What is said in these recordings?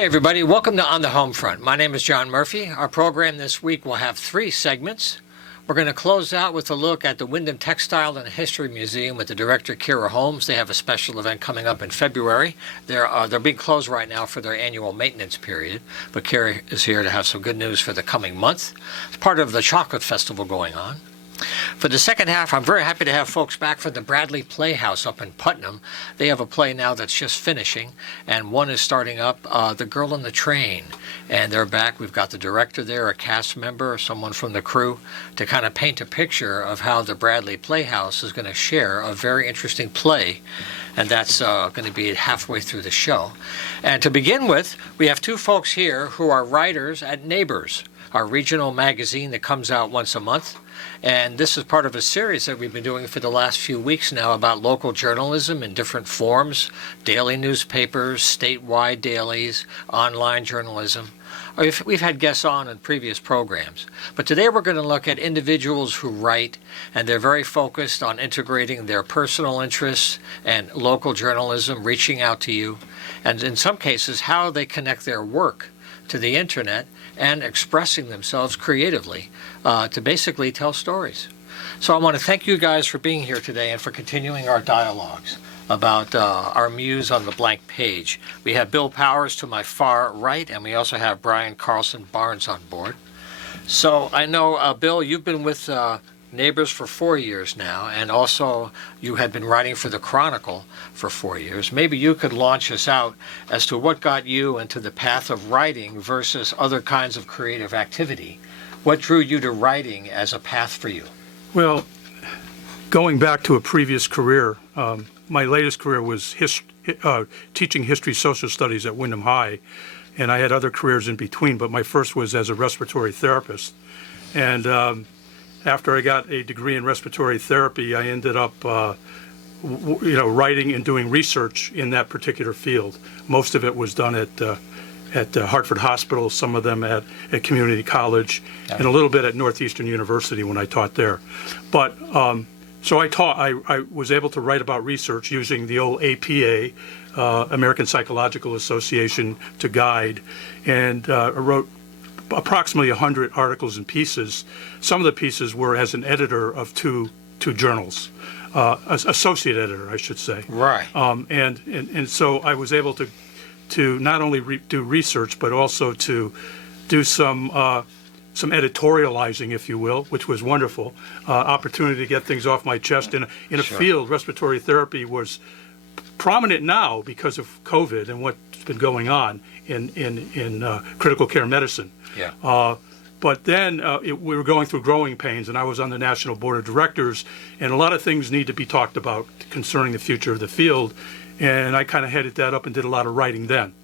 Hey everybody, welcome to On the Homefront. My name is John Murphy. Our program this week will have 3 segments. We're going to close out with a look at the Wyndham Textile and History Museum with the director, Kira Holmes. They have a special event coming up in February. They're being closed right now for their annual maintenance period, but Kira is here to have some good news for the coming month. It's part of the Chocolate Festival going on. For the second half, I'm very happy to have folks back from the Bradley Playhouse up in Putnam. They have a play now that's just finishing, and one is starting up, The Girl on the Train. And they're back. We've got the director there, a cast member, someone from the crew, to kind of paint a picture of how the Bradley Playhouse is going to share a very interesting play. And that's going to be halfway through the show. And to begin with, we have 2 folks here who are writers at Neighbors, our regional magazine that comes out once a month. And this is part of a series that we've been doing for the last few weeks now about local journalism in different forms, daily newspapers, statewide dailies, online journalism. We've had guests on in previous programs, but today we're going to look at individuals who write, and they're very focused on integrating their personal interests and local journalism, reaching out to you, and in some cases how they connect their work to the internet and expressing themselves creatively to basically tell stories. So I want to thank you guys for being here today and for continuing our dialogues about our muse on the blank page. We have Bill Powers to my far right, and we also have Brian Carlson Barnes on board. So I know, Bill, you've been with Neighbors for 4 years now, and also you had been writing for the Chronicle for 4 years. Maybe you could launch us out as to what got you into the path of writing versus other kinds of creative activity. What drew you to writing as a path for you? Well, going back to a previous career, my latest career was teaching history social studies at Wyndham High, and I had other careers in between, but my first was as a respiratory therapist. And after I got a degree in respiratory therapy, I ended up writing and doing research in that particular field. Most of it was done at Hartford Hospital, some of them at community college, and a little bit at Northeastern University when I taught there. But so I was able to write about research using the old APA, American Psychological Association, to guide, and I wrote approximately 100 articles and pieces. Some of the pieces were as an editor of two journals, associate editor, I should say. Right. And so I was able to not only do research, but also to do some editorializing, if you will, which was wonderful. Opportunity to get things off my chest in a Sure. field. Respiratory therapy was prominent now because of COVID and what's been going on in critical care medicine. Yeah. But then we were going through growing pains, and I was on the National Board of Directors, and a lot of things need to be talked about concerning the future of the field, and I kind of headed that up and did a lot of writing then.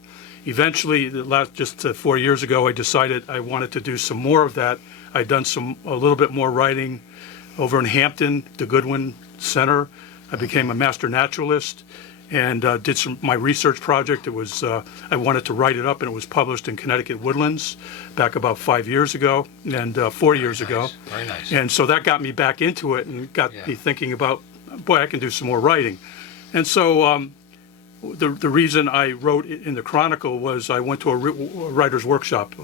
Eventually, just 4 years ago, I decided I wanted to do some more of that. I'd done a little bit more writing over in Hampton, the Goodwin Center. I became a master naturalist and did my research project. It was I wanted to write it up, and it was published in Connecticut Woodlands back about 5 years ago and 4 years ago. Very nice. And so that got me back into it and got me thinking about, boy, I can do some more writing. And so the reason I wrote in the Chronicle was I went to a writer's workshop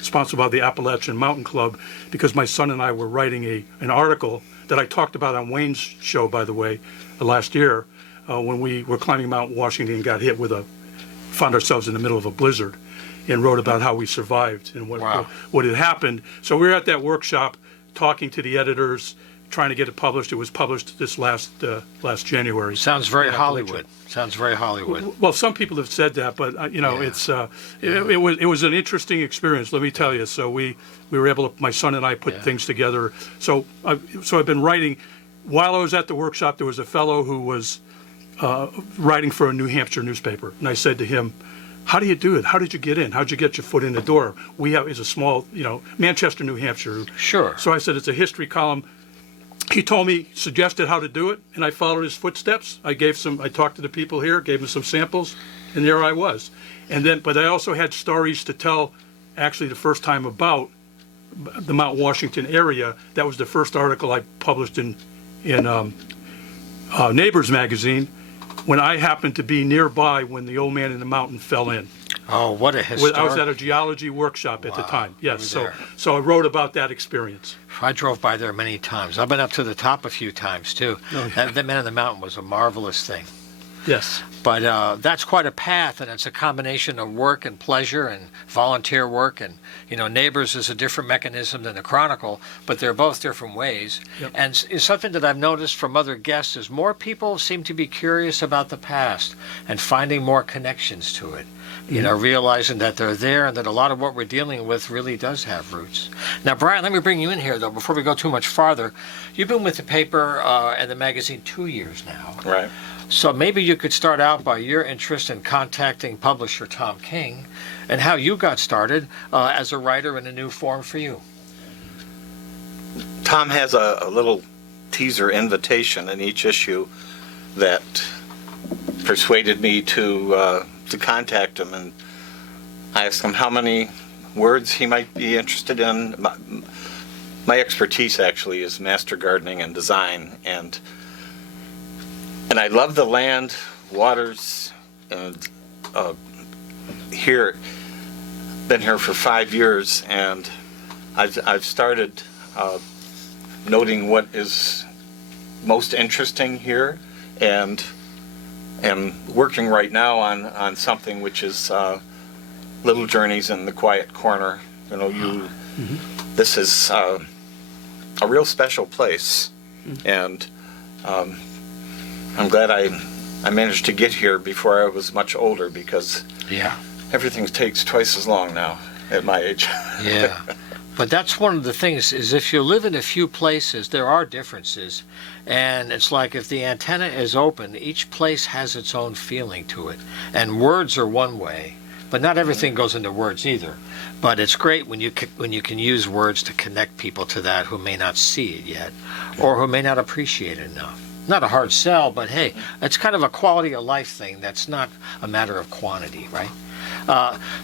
sponsored by the Appalachian Mountain Club, because my son and I were writing an article that I talked about on Wayne's show, by the way, last year, when we were climbing Mount Washington and found ourselves in the middle of a blizzard, and wrote about how we survived and what had happened. So we were at that workshop talking to the editors, trying to get it published. It was published this last January. Sounds very Hollywood. Sounds very Hollywood. Well, some people have said that, but it was an interesting experience, let me tell you. So we were able to, my son and I put things together. So I've been writing. While I was at the workshop, there was a fellow who was writing for a New Hampshire newspaper, and I said to him, "How do you do it? How did you get in? How did you get your foot in the door? It's a small, Manchester, New Hampshire." Sure. So I said, "It's a history column." He suggested how to do it, and I followed his footsteps. I talked to the people here, gave them some samples, and there I was. But I also had stories to tell, actually the first time about the Mount Washington area. That was the first article I published in Neighbors magazine, when I happened to be nearby when the old man in the mountain fell in. Oh, what a historic. I was at a geology workshop at the time. Yes, you were so I wrote about that experience. I drove by there many times. I've been up to the top a few times too. Oh, yeah. That Man on the Mountain was a marvelous thing. Yes. But that's quite a path, and it's a combination of work and pleasure and volunteer work. And, Neighbors is a different mechanism than the Chronicle, but they're both different ways. Yep. And something that I've noticed from other guests is more people seem to be curious about the past and finding more connections to it. Realizing that they're there and that a lot of what we're dealing with really does have roots. Now, Brian, let me bring you in here, though, before we go too much farther. You've been with the paper and the magazine 2 years now. Right. So maybe you could start out by your interest in contacting publisher Tom King and how you got started as a writer in a new form for you. Tom has a little teaser invitation in each issue that persuaded me to contact him, and I asked him how many words he might be interested in. My expertise actually is master gardening and design, and I love the land, waters, and here. Been here for 5 years, and I've started noting what is most interesting here, and am working right now on something which is Little Journeys in the Quiet Corner. This is a real special place, and I'm glad I managed to get here before I was much older, because everything takes twice as long now at my age. Yeah. But that's one of the things, is if you live in a few places, there are differences. And it's like if the antenna is open, each place has its own feeling to it. And words are one way, but not everything goes into words either. But it's great when you can use words to connect people to that who may not see it yet, or who may not appreciate it enough. Not a hard sell, but hey, it's kind of a quality of life thing that's not a matter of quantity, right?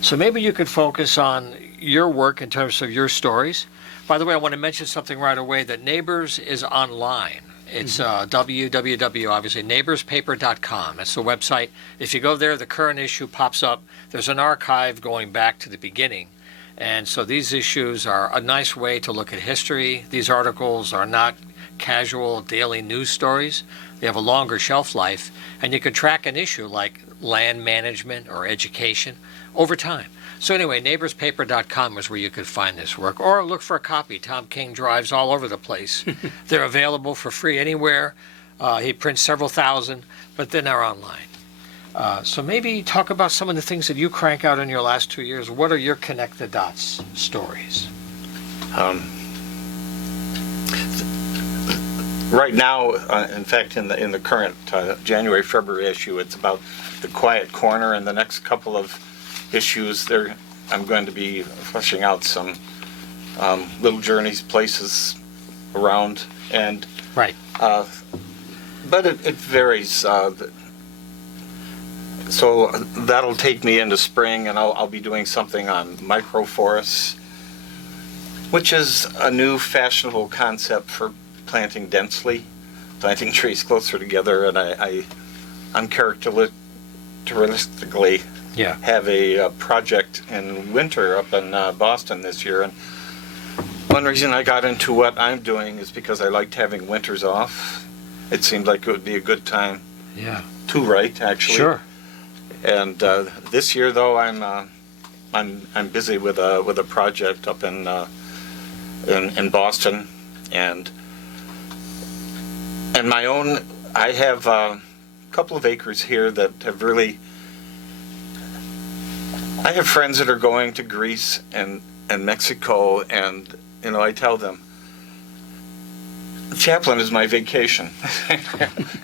So maybe you could focus on your work in terms of your stories. By the way, I want to mention something right away, that Neighbors is online. It's www, obviously, neighborspaper.com. That's the website. If you go there, the current issue pops up. There's an archive going back to the beginning. And so these issues are a nice way to look at history. These articles are not casual daily news stories. They have a longer shelf life, and you can track an issue like land management or education over time. So anyway, neighborspaper.com is where you could find this work, or look for a copy. Tom King drives all over the place. They're available for free anywhere. He prints several thousand, but then they're online. So maybe talk about some of the things that you crank out in your last 2 years. What are your connect the dots stories? Right now, in fact, in the current January, February issue, it's about the Quiet Corner. And the next couple of issues, I'm going to be fleshing out some little journeys, places around, and right. But it varies. So that'll take me into spring, and I'll be doing something on microforests, which is a new fashionable concept for planting densely, planting trees closer together. And I uncharacteristically have a project in winter up in Boston this year. And one reason I got into what I'm doing is because I liked having winters off. It seemed like it would be a good time to write, actually. Sure. And this year, though, I'm busy with a project up in Boston, and my own. I have a couple of acres here that have really. I have friends that are going to Greece and Mexico, and I tell them, Chaplin is my vacation.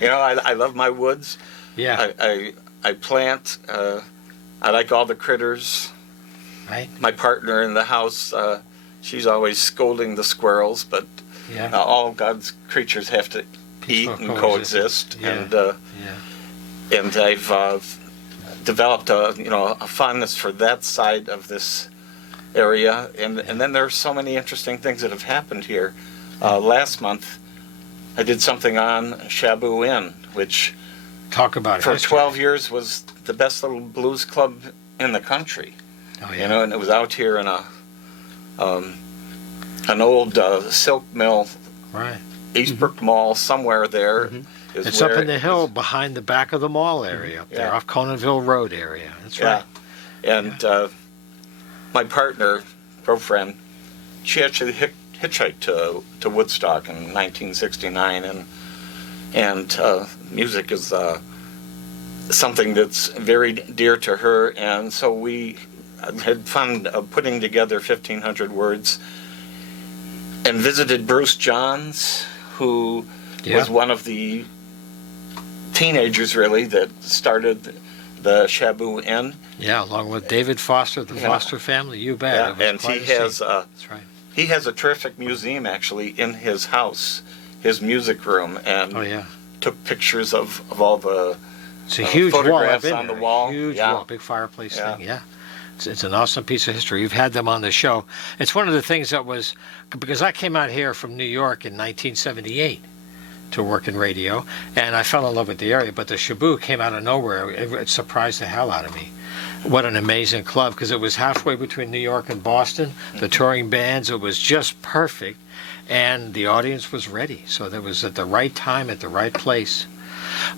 I love my woods. Yeah. I plant. I like all the critters. Right. My partner in the house, she's always scolding the squirrels, but all God's creatures have to eat and coexist. Yeah. And I've developed a fondness for that side of this area. And then there's so many interesting things that have happened here. Last month, I did something on Shabu Inn, which Talk about for history. 12 years was the best little blues club in the country. Oh, You know, and it was out here in an old silk mill, Right. Eastbrook Mall, somewhere there. Is It's where up in the it hill was- behind the back of the mall area up there, Yeah. off Conanville Road area. That's Yeah. right. And my partner, girlfriend, she actually hitchhiked to Woodstock in 1969, and music is something that's very dear to her, and so we had fun putting together 1,500 words, and visited Bruce Johns, who was one of the teenagers really that started the Shabu Inn. Yeah, along with David Foster, the Foster family, you bet. Yeah, It was and quite he a has scene. That's right. he has a terrific museum actually in his house, his music room, and Oh, yeah. took pictures of all the It's a huge wall. I've photographs been on the there. wall. Huge Yeah. wall, big fireplace Yeah. thing. Yeah, it's an awesome piece of history. You've had them on the show. It's one of the things that was because I came out here from New York in 1978 to work in radio, and I fell in love with the area. But the Shabu came out of nowhere. It surprised the hell out of me. What an amazing club, because it was halfway between New York and Boston. The touring bands, it was just perfect, and the audience was ready. So that was at the right time, at the right place.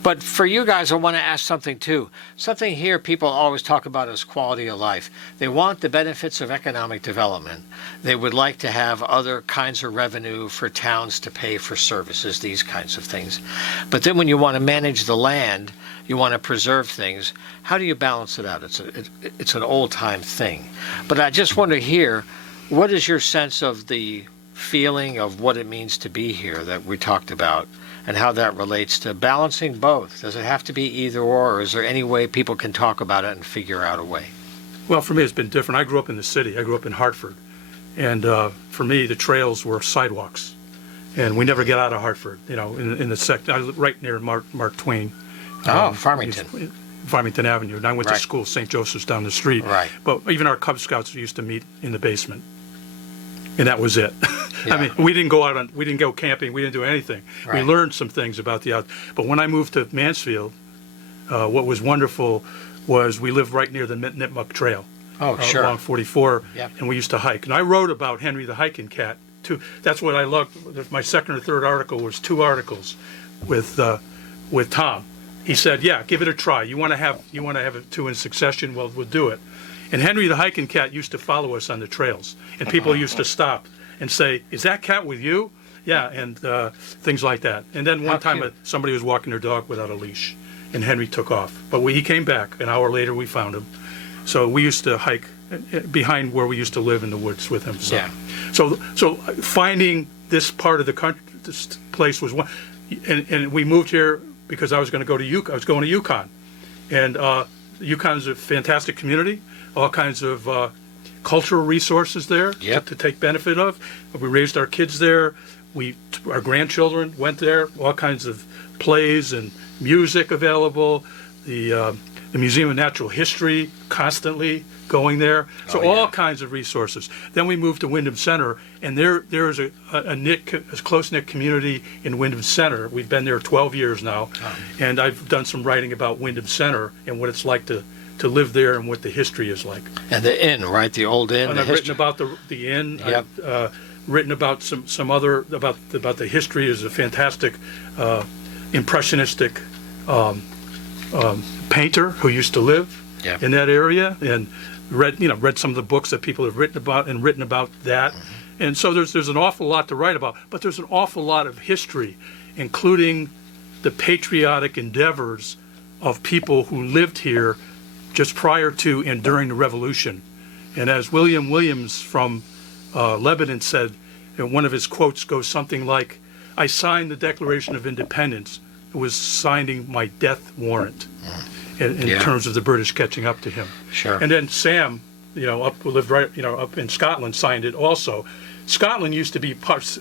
But for you guys, I want to ask something too. Something here people always talk about is quality of life. They want the benefits of economic development. They would like to have other kinds of revenue for towns to pay for services, these kinds of things. But then when you want to manage the land, you want to preserve things, how do you balance it out? It's an old-time thing. But I just wonder here, what is your sense of the feeling of what it means to be here that we talked about? And how that relates to balancing both. Does it have to be either or is there any way people can talk about it and figure out a way? Well, for me, it's been different. I grew up in the city. I grew up in Hartford. And for me, the trails were sidewalks. And we never get out of Hartford, you know, in the I live right near Mark Twain. Farmington. Farmington Avenue. And I went Right. to school, St. Joseph's down the street. Right. But even our Cub Scouts used to meet in the basement. And that was it. Yeah. I mean, we didn't go camping, we didn't do anything. Right. We learned some things about the out. But when I moved to Mansfield, what was wonderful was we lived right near the Nipmuc Trail. Oh, sure. Along 44, Yep. and we used to hike. And I wrote about Henry the Hiking Cat, too. That's what I loved. My second or third article was 2 articles with Tom. He said, yeah, give it a try. You want to have it 2 in succession? Well, we'll do it. And Henry the Hiking Cat used to follow us on the trails. And people used to stop and say, is that cat with you? Yeah, and things like that. And then one How time cute. somebody was walking their dog without a leash, and Henry took off. But he came back. An hour later, we found him. So we used to hike behind where we used to live in the woods with him. So, Yeah. so finding this part of the country, this place was one. And we moved here because I was going to go to Yukon. I was going to Yukon, and Yukon's a fantastic community. All kinds of cultural resources there Yep. to take benefit of. We raised our kids there. Our grandchildren went there. All kinds of plays and music available. The Museum of Natural History constantly going there. So Oh, yeah. all kinds of resources. Then we moved to Wyndham Center, and there is a close-knit community in Wyndham Center. We've been there 12 years now, and I've done some writing about Wyndham Center and what it's like to live there and what the history is like. And the inn, right? The old inn. And the I've written history. about the inn. Yep. I've written about some other about the history. Is a fantastic impressionistic painter who used to live Yep. in that area, and read some of the books that people have written about that. And so there's an awful lot to write about, but there's an awful lot of history, including the patriotic endeavors of people who lived here just prior to and during the Revolution. And as William Williams from Lebanon said, and one of his quotes goes something like, "I signed the Declaration of Independence. It was signing my death warrant," in Yeah. terms of the British catching up to him. Sure. And then Sam, who lived right, up in Scotland, signed it also. Scotland used to be part.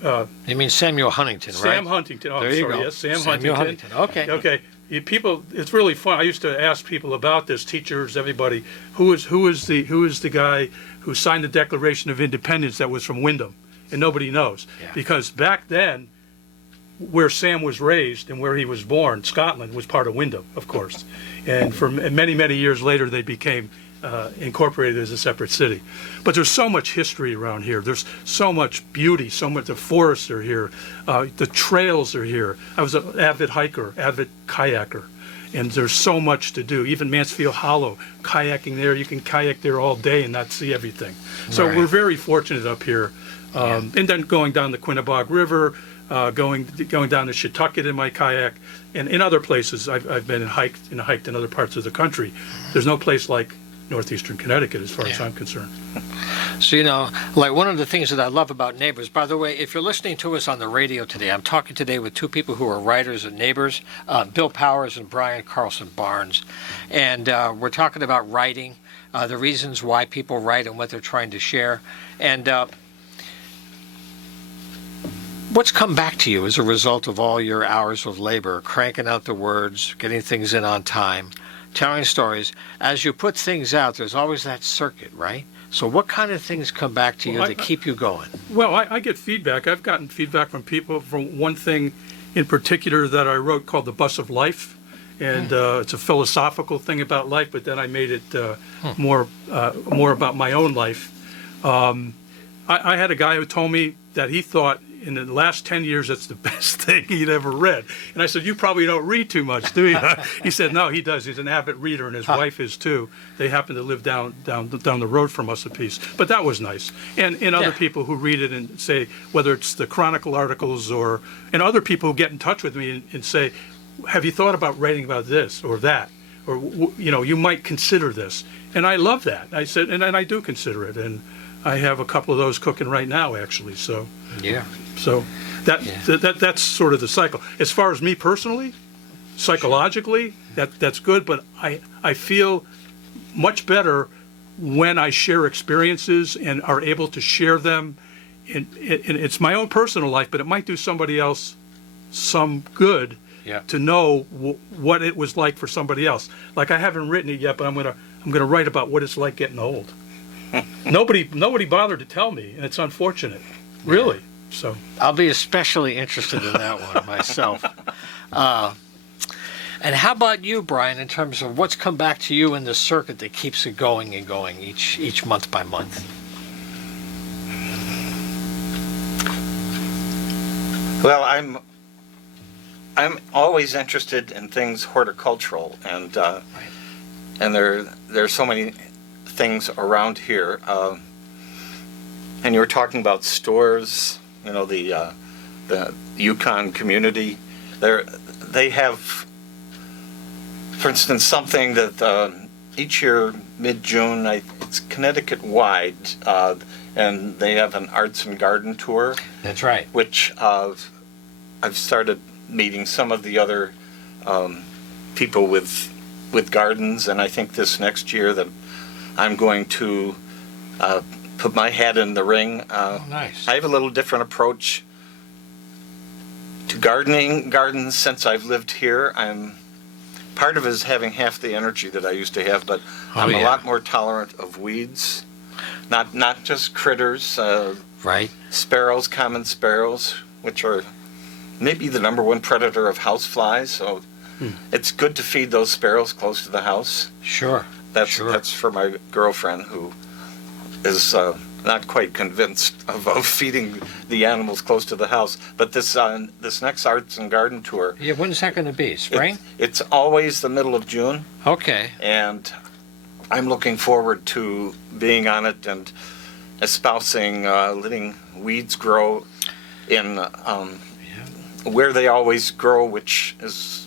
You mean Samuel Huntington, right? Sam Huntington. Oh, There you sorry, go. yes, Sam Samuel Huntington. Huntington. Okay. Okay. People, it's really fun. I used to ask people about this, teachers, everybody, who is the guy who signed the Declaration of Independence that was from Wyndham, and nobody knows, Yeah. because back then, where Sam was raised and where he was born, Scotland was part of Wyndham, of course, and for many years later they became incorporated as a separate city. But there's so much history around here. There's so much beauty, so much. The forests are here, the trails are here. I was an avid hiker, avid kayaker, and there's so much to do. Even Mansfield Hollow, kayaking there, you can kayak there all day and not see everything. So Right. we're very fortunate up here. And then going down the Quinnebog River, going down to Shetucket in my kayak, and in other places I've been and hiked in other parts of the country. There's no place like northeastern Connecticut as far as I'm concerned. So, you know, like one of the things that I love about Neighbors, by the way, if you're listening to us on the radio today, I'm talking today with two people who are writers at Neighbors, Bill Powers and Brian Carlson Barnes. And we're talking about writing, the reasons why people write and what they're trying to share. And what's come back to you as a result of all your hours of labor, cranking out the words, getting things in on time, telling stories? As you put things out, there's always that circuit, right? So what kind of things come back to you that keep you going? Well, I get feedback. I've gotten feedback from people from one thing in particular that I wrote called The Bus of Life. And it's a philosophical thing about life, but then I made it more about my own life. I had a guy who told me that he thought in the last 10 years that's the best thing he'd ever read. And I said, you probably don't read too much, do you? He said, no, he does. He's an avid reader, and his wife is too. They happen to live down the road from us a piece. But that was nice. And other people who read it and say, whether it's the Chronicle articles and other people who get in touch with me and say, have you thought about writing about this or that? Or, you know, you might consider this. And I love that. I said, and I do consider it. And I have a couple of those cooking right now, actually. So Yeah. so that's sort of the cycle. As far as me personally, psychologically, that's good. But I feel much better when I share experiences and are able to share them. And it's my own personal life, but it might do somebody else some good to know what it was like for somebody else. Like, I haven't written it yet, but I'm gonna write about what it's like getting old. Nobody bothered to tell me, and it's unfortunate, really. So I'll be especially interested in that one myself. And how about you, Brian, in terms of what's come back to you in the circuit that keeps it going and going each month by month? Well, I'm always interested in things horticultural, and there's so many things around here. And you were talking about stores, you know, the Yukon community. They have, for instance, something that each year, mid-June, it's Connecticut-wide, and they have an arts and garden tour. That's right. Which I've started meeting some of the other people with gardens, and I think this next year that I'm going to put my hat in the ring. Nice. I have a little different approach to gardens since I've lived here. Part of it is having half the energy that I used to have, but I'm a lot more tolerant of weeds, not just critters. Right. Sparrows, common sparrows, which are maybe the number one predator of houseflies. So it's good to feed those sparrows close to the house. Sure. That's for my girlfriend, who is not quite convinced of feeding the animals close to the house. But this next arts and garden tour. Yeah, when's that going to be? Spring? It's always the middle of June. Okay. And I'm looking forward to being on it and espousing letting weeds grow in where they always grow, which is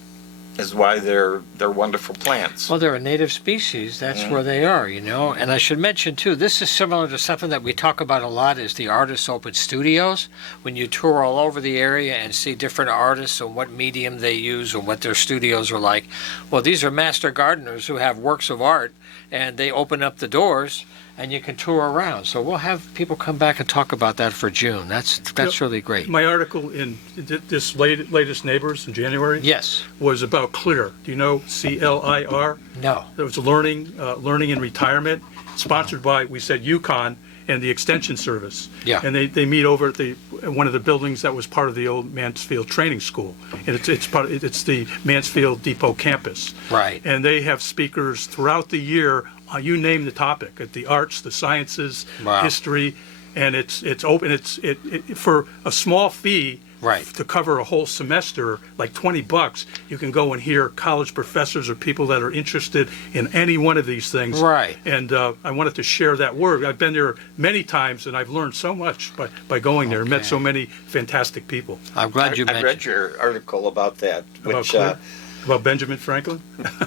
why they're wonderful plants. Well, they're a native species. That's where they are, you know. And I should mention, too, this is similar to something that we talk about a lot is the Artists Open Studios. When you tour all over the area and see different artists and what medium they use and what their studios are like. Well, these are master gardeners who have works of art, and they open up the doors, and you can tour around. So we'll have people come back and talk about that for June. That's really great. my article in this latest Neighbors in January Yes. was about CLIR. Do you know CLIR? No. It was learning in retirement, sponsored by, we said, Yukon and the Extension Service. Yeah. And they meet over at one of the buildings that was part of the old Mansfield Training School, and it's the Mansfield Depot campus. Right. And they have speakers throughout the year you name the topic, the arts, the sciences, Wow. history, and it's open. It for a small fee. Right. To cover a whole semester, like $20, you can go and hear college professors or people that are interested in any one of these things. Right. And I wanted to share that word. I've been there many times, and I've learned so much by going there. Met so many fantastic people. I'm glad you I mentioned. read your article about that, which About Benjamin Franklin.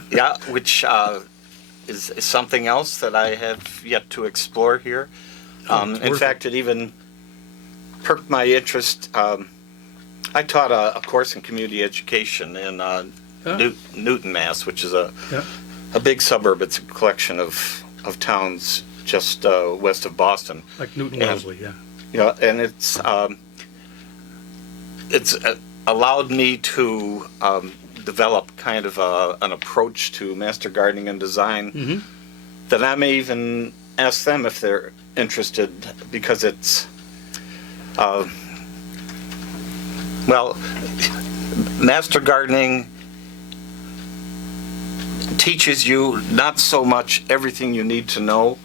yeah, which is something else that I have yet to explore here. It's In worth fact, it even perked my interest. I taught a course in community education in Newton, Mass, which is Yeah. a big suburb. It's a collection of towns just west of Boston. Like Newton And- Wellesley, yeah. You know, and it's allowed me to develop kind of an approach to master gardening and design that I may even ask them if they're interested, because it's well, master gardening teaches you not so much everything you need to know,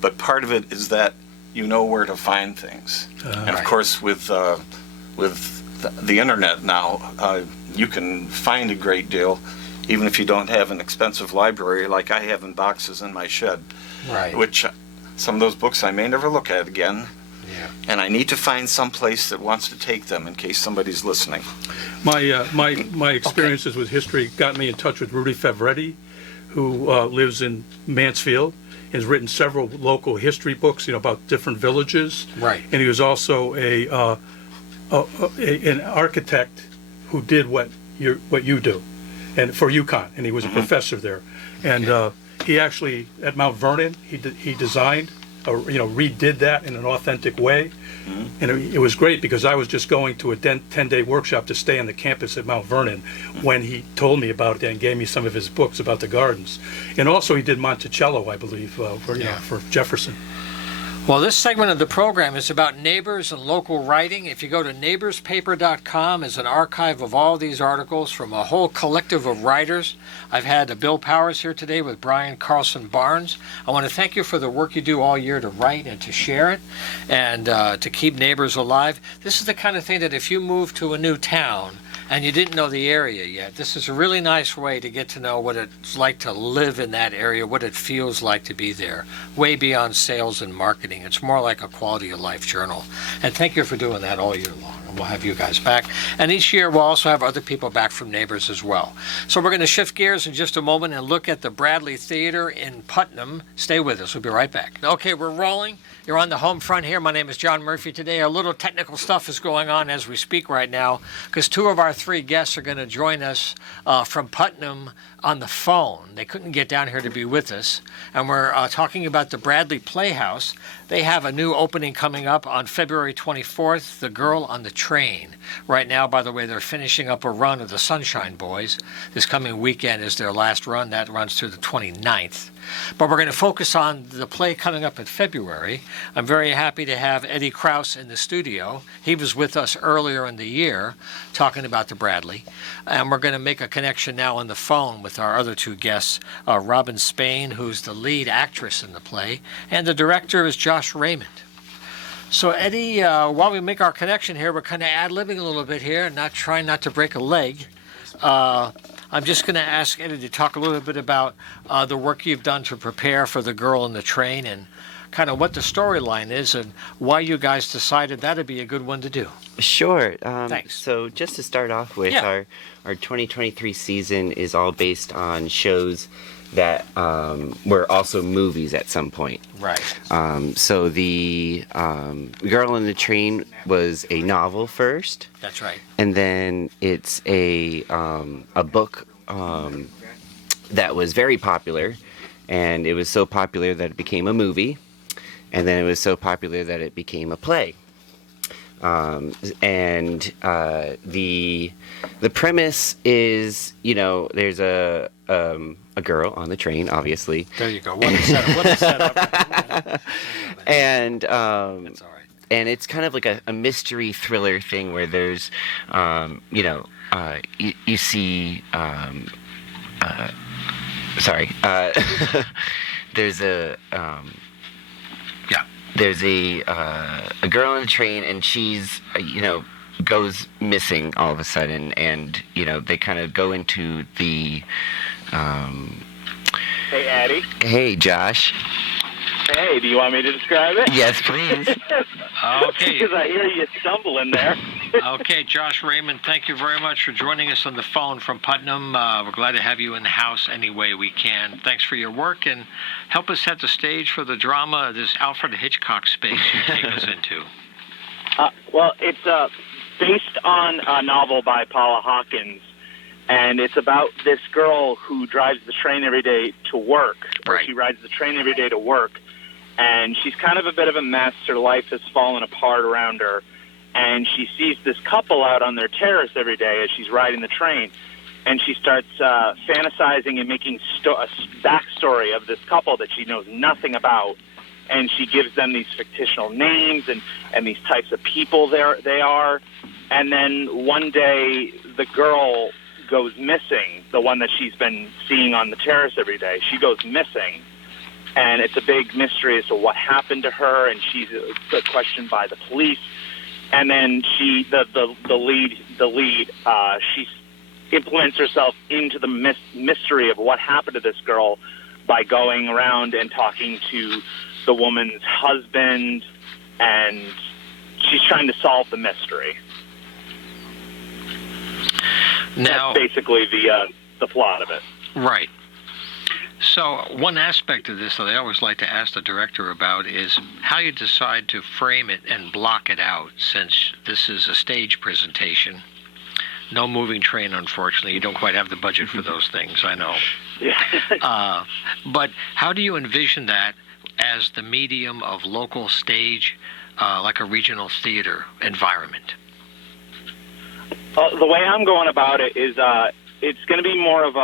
but part of it is that you know where to find things. And of Right. course, with the internet now, you can find a great deal, even if you don't have an expensive library like I have in boxes in my shed. Right. Which some of those books I may never look at again. Yeah. And I need to find some place that wants to take them in case somebody's listening. My experiences with history got me in touch with Rudy Favretti, who lives in Mansfield. Has written several local history books, about different villages. Right. And he was also an architect who did what you do, and for UConn, and he was a professor there. And he actually at Mount Vernon he designed, redid that in an authentic way. And it was great because I was just going to a 10-day workshop to stay on the campus at Mount Vernon when he told me about it and gave me some of his books about the gardens. And also he did Monticello, I believe, for Jefferson. Well, this segment of the program is about neighbors and local writing. If you go to neighborspaper.com, is an archive of all these articles from a whole collective of writers. I've had Bill Powers here today with Brian Carlson Barnes. I want to thank you for the work you do all year to write and to share it and to keep neighbors alive. This is the kind of thing that if you move to a new town and you didn't know the area yet, this is a really nice way to get to know what it's like to live in that area, what it feels like to be there, way beyond sales and marketing. It's more like a quality of life journal. And thank you for doing that all year long. And we'll have you guys back. And each year we'll also have other people back from neighbors as well. So we're going to shift gears in just a moment and look at the Bradley Theater in Putnam. Stay with us. We'll be right back. Okay, we're rolling. You're on the home front here. My name is John Murphy. Today, a little technical stuff is going on as we speak right now because two of our three guests are going to join us from Putnam on the phone. They couldn't get down here to be with us. And we're talking about the Bradley Playhouse. They have a new opening coming up on February 24th, The Girl on the Train. Right now, by the way, they're finishing up a run of the Sunshine Boys. This coming weekend is their last run. That runs through the 29th. But we're going to focus on the play coming up in February. I'm very happy to have Eddie Krause in the studio. He was with us earlier in the year talking about the Bradley. And we're going to make a connection now on the phone with our other two guests, Robin Spain, who's the lead actress in the play, and the director is Josh Raymond. So Eddie, while we make our connection here, we're kind of ad-libbing a little bit here, trying not to break a leg. I'm just going to ask Eddie to talk a little bit about the work you've done to prepare for The Girl on the Train and kind of what the storyline is and why you guys decided that'd be a good one to do. Sure. Thanks. So just to start off with, Yeah. our 2023 season is all based on shows that were also movies at some point. Right. So the Girl on the Train was a novel first, That's right. and then it's a book that was very popular, and it was so popular that it became a movie, and then it was so popular that it became a play. And the premise is, there's a girl on the train, obviously, There you go. What a setup. What a setup. and That's all right. and it's kind of like a mystery thriller thing where there's, you see, there's a Yeah. there's a girl on the train, and she's goes missing all of a sudden, and they kind of go into the Hey, Addie. hey, Josh. Hey, do you want me to describe it? Yes, please. Okay. Because I hear you stumbling there. Okay, Josh Raymond, thank you very much for joining us on the phone from Putnam. We're glad to have you in the house any way we can. Thanks for your work, and help us set the stage for the drama, this Alfred Hitchcock space you take us into. Well, it's based on a novel by Paula Hawkins, and it's about this girl who drives the train every day to work. Right. She rides the train every day to work, and she's kind of a bit of a mess. Her life has fallen apart around her, and she sees this couple out on their terrace every day as she's riding the train, and she starts fantasizing and making a backstory of this couple that she knows nothing about, and she gives them these fictional names and these types of people they are, and then one day the girl goes missing, the one that she's been seeing on the terrace every day. She goes missing, and it's a big mystery as to what happened to her, and she's questioned by the police. And then the lead, she implements herself into the mystery of what happened to this girl by going around and talking to the woman's husband, and she's trying to solve the mystery. Now, that's basically the plot of it. right. So one aspect of this that I always like to ask the director about is how you decide to frame it and block it out, since this is a stage presentation. No moving train, unfortunately. You don't quite have the budget for those things, I know. Yeah. But how do you envision that as the medium of local stage, like a regional theater environment? The way I'm going about it is it's going to be more of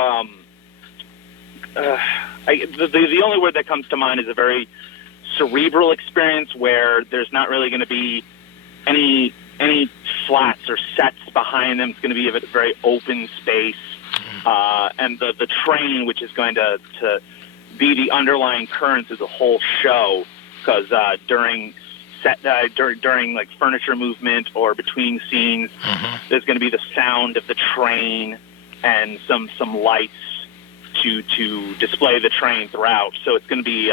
the only word that comes to mind is a very cerebral experience where there's not really going to be any flats or sets behind them. It's going to be a very open space, and the train, which is going to be the underlying currents of the whole show, because during like furniture movement or between scenes, there's going to be the sound of the train and some lights to display the train throughout. So it's going to be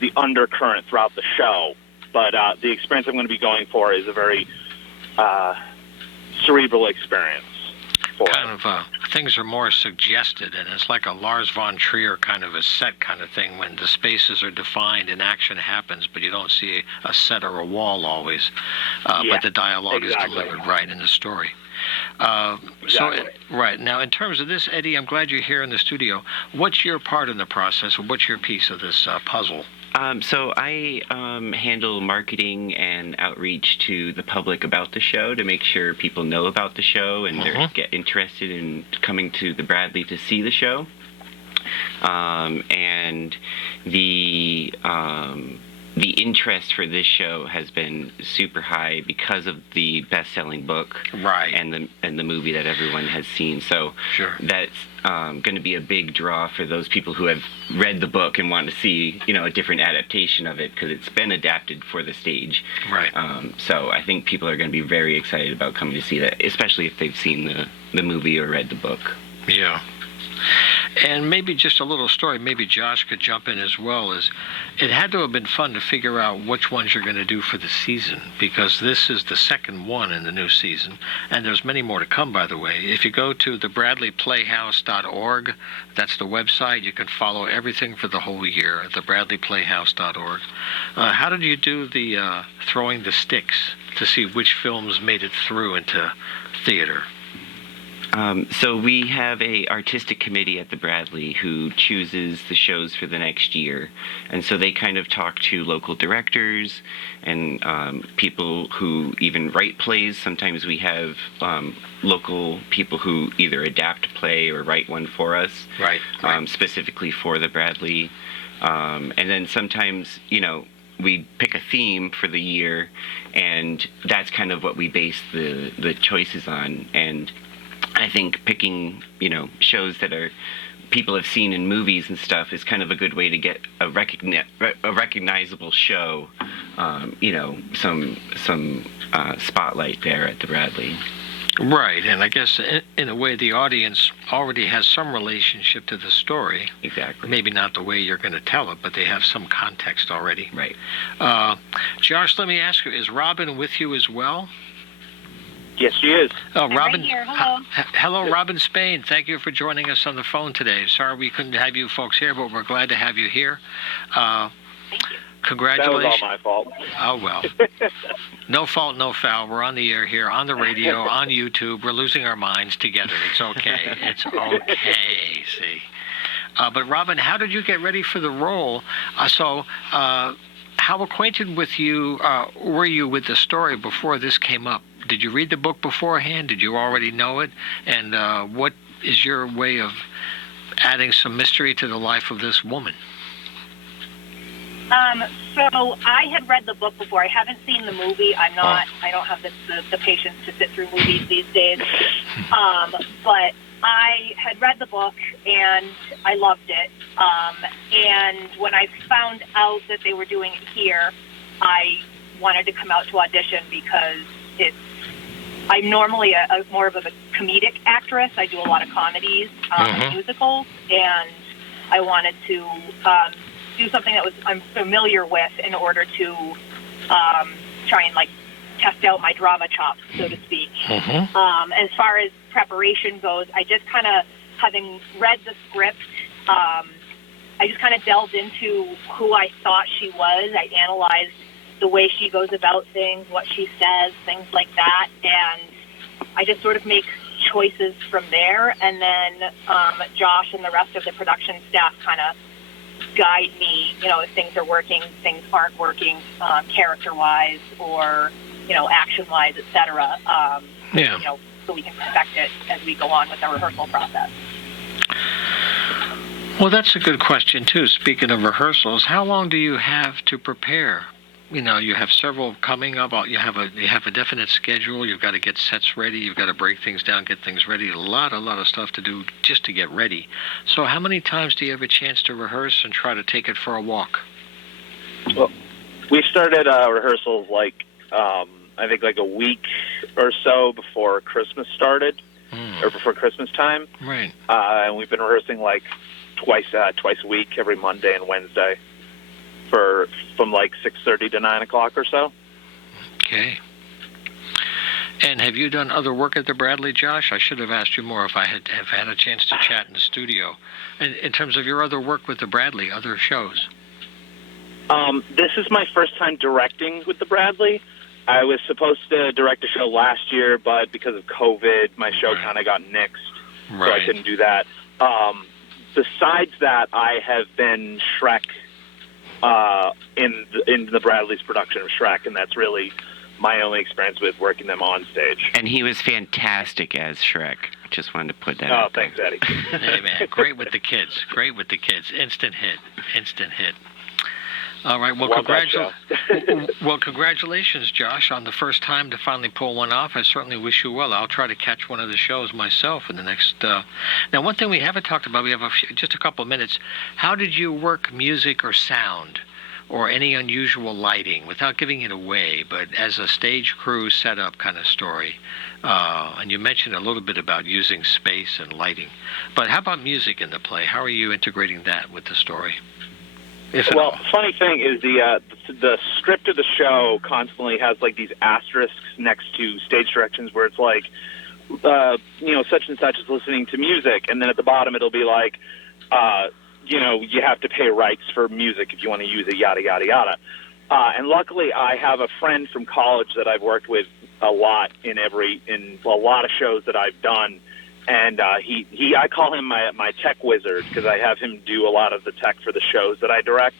the undercurrent throughout the show. But the experience I'm going to be going for is a very cerebral experience. Kind of things are more suggested, and it's like a Lars von Trier kind of a set kind of thing when the spaces are defined and action happens, but you don't see a set or a wall always. But the dialogue is delivered right in the story. Right. Now, in terms of this, Eddie, I'm glad you're here in the studio. What's your part in the process, or what's your piece of this puzzle? So I handle marketing and outreach to the public about the show to make sure people know about the show and they get interested in coming to the Bradley to see the show. And the interest for this show has been super high because of the best-selling book, right, and the movie that everyone has seen. So that's going to be a big draw for those people who have read the book and want to see, a different adaptation of it, because it's been adapted for the stage. Right. So I think people are going to be very excited about coming to see that, especially if they've seen the movie or read the book. Yeah. And maybe just a little story, maybe Josh could jump in as well, is it had to have been fun to figure out which ones you're going to do for the season, because this is the second one in the new season, and there's many more to come, by the way. If you go to thebradleyplayhouse.org, that's the website, you can follow everything for the whole year, thebradleyplayhouse.org. How did you do the throwing the sticks to see which films made it through into theater? So we have a artistic committee at the Bradley who chooses the shows for the next year, and so they kind of talk to local directors and people who even write plays. Sometimes we have local people who either adapt a play or write one for us, right. Specifically for the Bradley. And then sometimes, we pick a theme for the year, and that's kind of what we base the choices on. And I think picking, shows that are people have seen in movies and stuff is kind of a good way to get a recognizable show, some spotlight there at the Bradley. Right, and I guess in a way the audience already has some relationship to the story. Exactly. Maybe not the way you're going to tell it, but they have some context already. Right. Josh, let me ask you, is Robin with you as well? Yes, she is. Oh, I'm Robin. right here. Hello. Hello, Robin Spain. Thank you for joining us on the phone today. Sorry we couldn't have you folks here, but we're glad to have you here. Thank you. Congratulations. That was all my fault. Oh, well. No fault, no foul. We're on the air here, on the radio, on YouTube. We're losing our minds together. It's okay. It's okay, see. But, Robin, how did you get ready for the role? How acquainted with you were you with the story before this came up? Did you read the book beforehand? Did you already know it? And what is your way of adding some mystery to the life of this woman? So I had read the book before. I haven't seen the movie. I don't have the patience to sit through movies these days. But I had read the book and I loved it. And when I found out that they were doing it here, I wanted to come out to audition because I'm normally a more of a comedic actress. I do a lot of comedies and musicals, and I wanted to do something that I'm familiar with in order to try and test out my drama chops, so to speak. As far as preparation goes, I just kind of, having read the script, I just kind of delved into who I thought she was. I analyzed the way she goes about things, what she says, things like that, and I just sort of make choices from there, and then Josh and the rest of the production staff kind of guide me, if things are working, things aren't working, character-wise or, action-wise, etc. So we can perfect it as we go on with our rehearsal process. Well, that's a good question, too. Speaking of rehearsals, how long do you have to prepare? You have several coming up. You have a definite schedule. You've got to get sets ready. You've got to break things down, get things ready. A lot of stuff to do just to get ready. So how many times do you have a chance to rehearse and try to take it for a walk? Well, we started rehearsals I think a week or so before Christmas started, or before Christmas time. Right. And we've been rehearsing twice a week, every Monday and Wednesday, from 6:30 to 9 o'clock or so. Okay. And have you done other work at the Bradley, Josh? I should have asked you more if I had had a chance to chat in the studio. And in terms of your other work with the Bradley, other shows? This is my first time directing with the Bradley. I was supposed to direct a show last year, but because of COVID, my show kind of got nixed, so I couldn't do that. Besides that, I have been Shrek in the Bradley's production of Shrek, and that's really my only experience with working them on stage. And he was fantastic as Shrek. Just wanted to put that out there. Thanks, Eddie. Hey, man, great with the kids. Instant hit. All right, well, congratulations, Josh, on the first time to finally pull one off. I certainly wish you well. I'll try to catch one of the shows myself in the next... Now, one thing we haven't talked about, we have just a couple of minutes. How did you work music or sound or any unusual lighting, without giving it away, but as a stage crew setup kind of story? And you mentioned a little bit about using space and lighting. But how about music in the play? How are you integrating that with the story? Well, funny thing is the script of the show constantly has these asterisks next to stage directions where it's such and such is listening to music, and then at the bottom it'll be you have to pay rights for music if you want to use it, yada yada yada. And luckily, I have a friend from college that I've worked with a lot in a lot of shows that I've done. And I call him my tech wizard because I have him do a lot of the tech for the shows that I direct.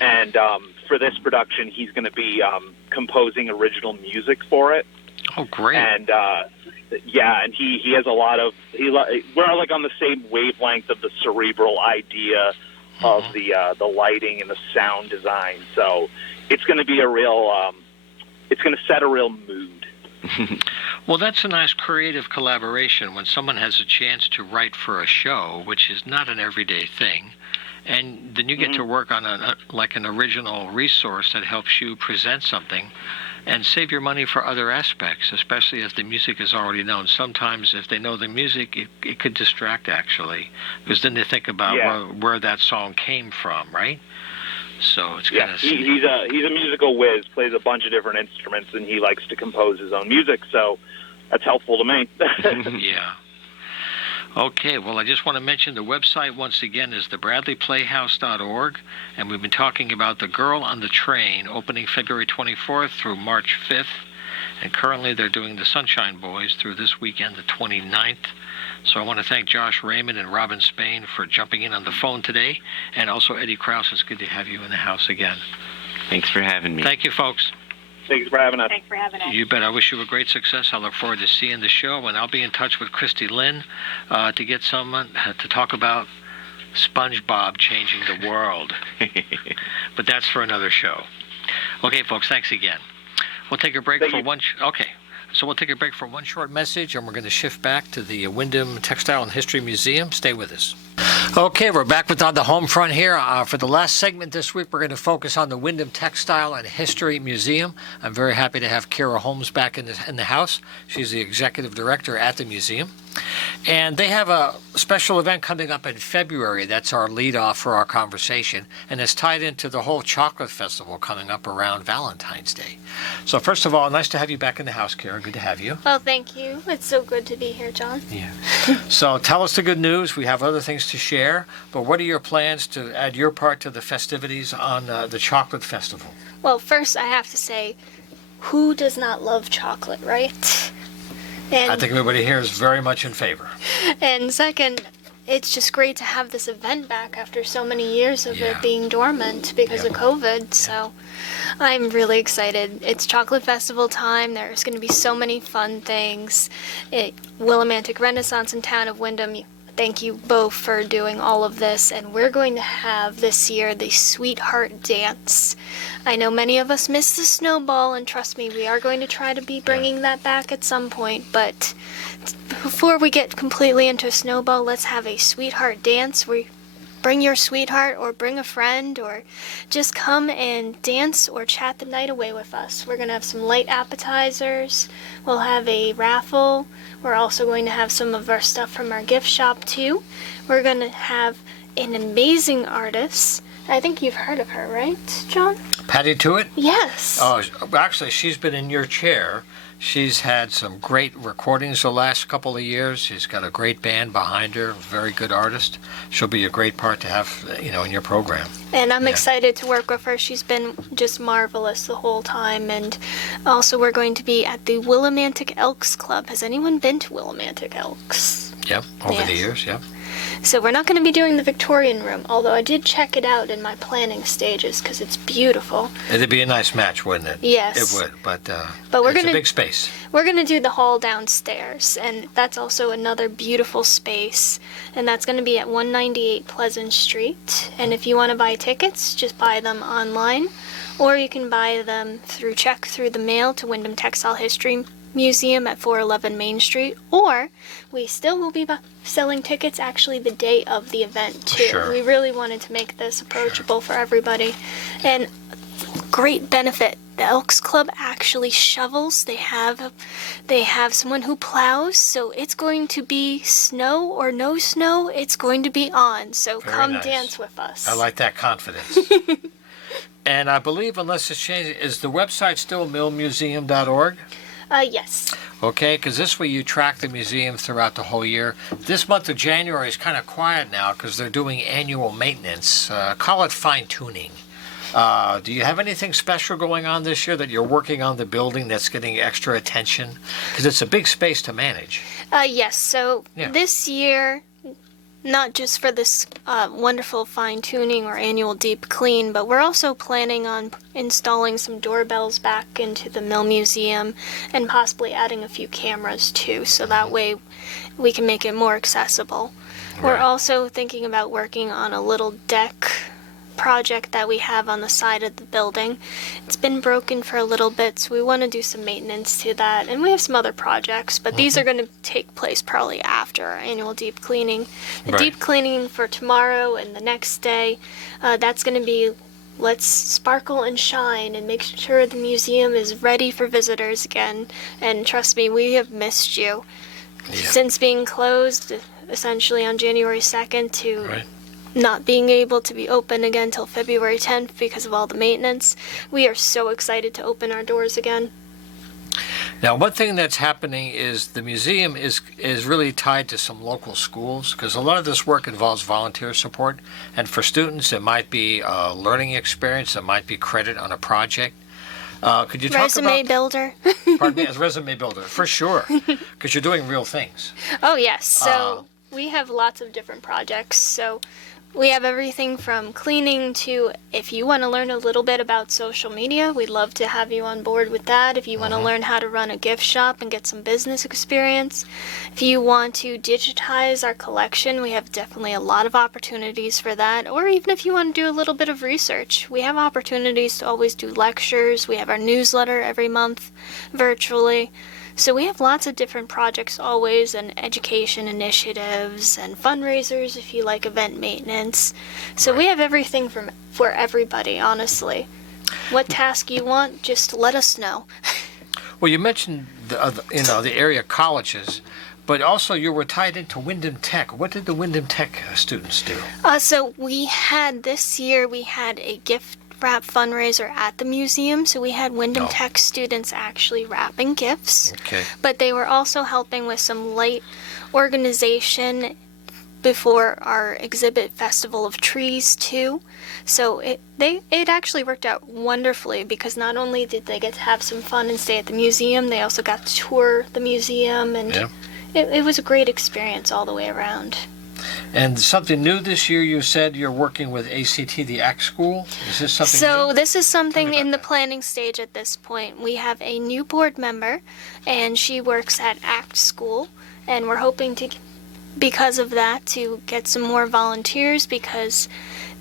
And for this production, he's going to be composing original music for it. Oh, great! And and he has a lot of we're on the same wavelength of the cerebral idea of the lighting and the sound design. So it's going to be it's going to set a real mood Well, that's a nice creative collaboration when someone has a chance to write for a show, which is not an everyday thing. And then you get to work on like an original resource that helps you present something and save your money for other aspects, especially as the music is already known. Sometimes if they know the music, it could distract, actually, because then they think about where that song came from, right? So it's kind of... He's a musical whiz, plays a bunch of different instruments, and he likes to compose his own music, so that's helpful to me. Yeah. Okay, well, I just want to mention the website once again is thebradleyplayhouse.org, and we've been talking about The Girl on the Train, opening February 24th through March 5th, and currently they're doing the Sunshine Boys through this weekend, the 29th. So I want to thank Josh Raymond and Robin Spain for jumping in on the phone today, and also Eddie Krause. It's good to have you in the house again. Thanks for having me. Thank you, folks. Thanks for having us. Thanks for having us. You bet. I wish you a great success. I look forward to seeing the show, and I'll be in touch with Christy Lynn to get someone to talk about SpongeBob changing the world. But that's for another show. Okay, folks, thanks again. We'll take a break for one... Okay. So we'll take a break for one short message, and we're going to shift back to the Wyndham Textile and History Museum. Stay with us. Okay, we're back with On the Homefront here. For the last segment this week, we're going to focus on the Wyndham Textile and History Museum. I'm very happy to have Kira Holmes back in the house. She's the executive director at the museum. And they have a special event coming up in February. That's our lead-off for our conversation. And it's tied into the whole chocolate festival coming up around Valentine's Day. So first of all, nice to have you back in the house, Kira. Good to have you. Well, thank you. It's so good to be here, John. Yeah. So tell us the good news. We have other things to share. But what are your plans to add your part to the festivities on the chocolate festival? Well, first I have to say, who does not love chocolate, right? And, I think everybody here is very much in favor. And second, it's just great to have this event back after so many years of it being dormant because of COVID. So I'm really excited. It's Chocolate Festival time. There's going to be so many fun things. Willimantic Renaissance in town of Wyndham. Thank you both for doing all of this, and we're going to have this year the Sweetheart Dance. I know many of us miss the snowball, and trust me, we are going to try to be bringing that back at some point, but before we get completely into snowball, let's have a Sweetheart Dance where bring your sweetheart or bring a friend or just come and dance or chat the night away with us. We're going to have some light appetizers. We'll have a raffle. We're also going to have some of our stuff from our gift shop too. We're going to have an amazing artist. I think you've heard of her, right, John? Patty Tewitt? Yes. Oh, actually, she's been in your chair. She's had some great recordings the last couple of years. She's got a great band behind her, very good artist. She'll be a great part to have, in your program. And I'm excited to work with her. She's been just marvelous the whole time. And also we're going to be at the Willimantic Elks Club. Has anyone been to Willimantic Elks? Yep, over the years, yep. So we're not going to be doing the Victorian Room, although I did check it out in my planning stages because it's beautiful. It'd be a nice match, wouldn't it? Yes. It would, but we're it's a big space. We're going to do the hall downstairs, and that's also another beautiful space, and that's going to be at 198 Pleasant Street. And if you want to buy tickets, just buy them online, or you can buy them through the mail to Wyndham Textile History Museum at 411 Main Street, or we still will be selling tickets actually the day of the event too. Sure. We really wanted to make this approachable for everybody. And great benefit, the Elks Club actually shovels. They have someone who plows, so it's going to be snow or no snow, it's going to be on. So Very come nice. dance with us. I like that confidence. And I believe, unless it's changed, is the website still millmuseum.org? Yes. Okay, because this way you track the museum throughout the whole year. This month of January is kind of quiet now because they're doing annual maintenance. Call it fine-tuning. Do you have anything special going on this year that you're working on the building that's getting extra attention? Because it's a big space to manage. Yes, so this year, not just for this wonderful fine-tuning or annual deep clean, but we're also planning on installing some doorbells back into the Mill Museum and possibly adding a few cameras too, so that way we can make it more accessible. Right. We're also thinking about working on a little deck project that we have on the side of the building. It's been broken for a little bit, so we want to do some maintenance to that. And we have some other projects, but these are going to take place probably after our annual deep cleaning. The Right. deep cleaning for tomorrow and the next day, that's going to be let's sparkle and shine and make sure the museum is ready for visitors again. And trust me, we have missed you. Since being closed essentially on January 2nd to Right. not being able to be open again till February 10th because of all the maintenance, we are so excited to open our doors again. Now, one thing that's happening is the museum is really tied to some local schools, because a lot of this work involves volunteer support, and for students it might be a learning experience, it might be credit on a project. Could you talk Resume about builder. pardon me, as a resume builder, for sure, because you're doing real things. Oh, yes. So we have lots of different projects. So we have everything from cleaning to if you want to learn a little bit about social media, we'd love to have you on board with that. If you want to learn how to run a gift shop and get some business experience, if you want to digitize our collection, we have definitely a lot of opportunities for that. Or even if you want to do a little bit of research, we have opportunities to always do lectures. We have our newsletter every month virtually. So we have lots of different projects always, and education initiatives and fundraisers if you like event maintenance. So we have everything for everybody, honestly. What task you want, just let us know. Well, you mentioned the area colleges, but also you were tied into Wyndham Tech. What did the Wyndham Tech students do? So this year we had a gift wrap fundraiser at the museum. So we had Wyndham Tech students actually wrapping gifts. Okay. But they were also helping with some light organization before our exhibit Festival of Trees too. So it actually worked out wonderfully, because not only did they get to have some fun and stay at the museum, they also got to tour the museum, and it was a great experience all the way around. And something new this year, you said you're working with ACT, the ACT School. Is this something So new? this is something in the that. planning stage at this point. We have a new board member, and she works at ACT School, and we're hoping to, because of that, to get some more volunteers, because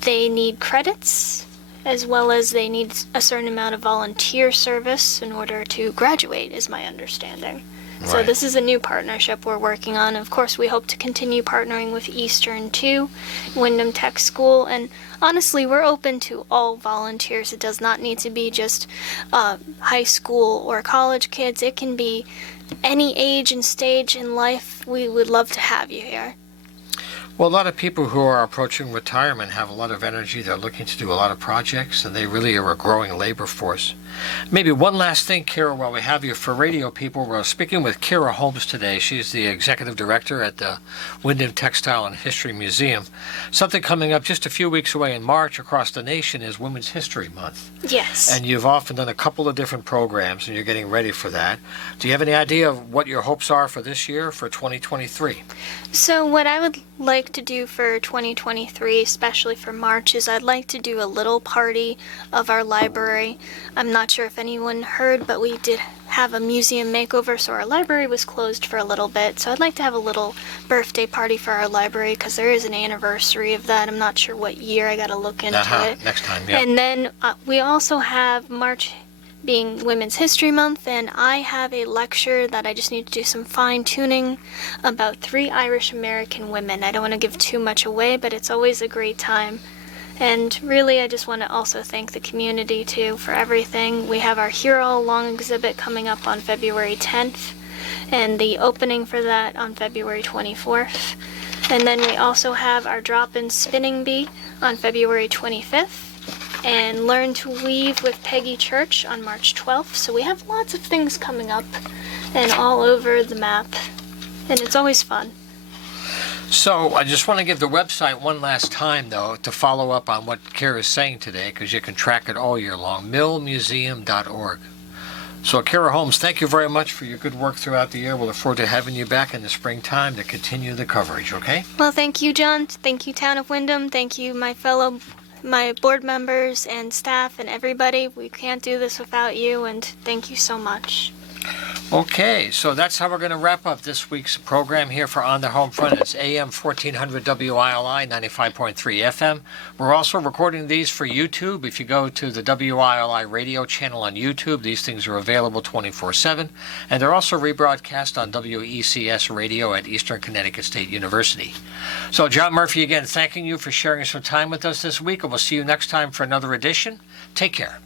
they need credits as well as they need a certain amount of volunteer service in order to graduate, is my understanding. So Right. this is a new partnership we're working on. Of course, we hope to continue partnering with Eastern too, Wyndham Tech School, and honestly, we're open to all volunteers. It does not need to be just high school or college kids. It can be any age and stage in life. We would love to have you here. Well, a lot of people who are approaching retirement have a lot of energy. They're looking to do a lot of projects, and they really are a growing labor force. Maybe one last thing, Kira, while we have you, for radio people, we're speaking with Kira Holmes today. She's the executive director at the Wyndham Textile and History Museum. Something coming up just a few weeks away in March across the nation is Women's History Month. Yes. And you've often done a couple of different programs, and you're getting ready for that. Do you have any idea of what your hopes are for this year, for 2023? So what I would like to do for 2023, especially for March, is I'd like to do a little party of our library. I'm not sure if anyone heard, but we did have a museum makeover, so our library was closed for a little bit. So I'd like to have a little birthday party for our library, because there is an anniversary of that. I'm not sure what year. I got to look into it. Next time, yeah. And then we also have March being Women's History Month, and I have a lecture that I just need to do some fine-tuning about 3 Irish American women. I don't want to give too much away, but it's always a great time. And really, I just want to also thank the community, too, for everything. We have our Hero Along exhibit coming up on February 10th, and the opening for that on February 24th. And then we also have our Drop-In Spinning Bee on February 25th. And Learn to Weave with Peggy Church on March 12th. So we have lots of things coming up and all over the map. And it's always fun. So I just want to give the website one last time, though, to follow up on what Kara is saying today, because you can track it all year long, millmuseum.org. So Kara Holmes, thank you very much for your good work throughout the year. We'll look forward to having you back in the springtime to continue the coverage, okay? Well, thank you, John. Thank you, Town of Wyndham. Thank you, my board members and staff and everybody. We can't do this without you, and thank you so much. Okay, so that's how we're going to wrap up this week's program here for On the Home Front. It's AM 1400 WILI 95.3 FM. We're also recording these for YouTube. If you go to the WILI radio channel on YouTube, these things are available 24/7. And they're also rebroadcast on WECS radio at Eastern Connecticut State University. So John Murphy, again, thanking you for sharing some time with us this week, and we'll see you next time for another edition. Take care.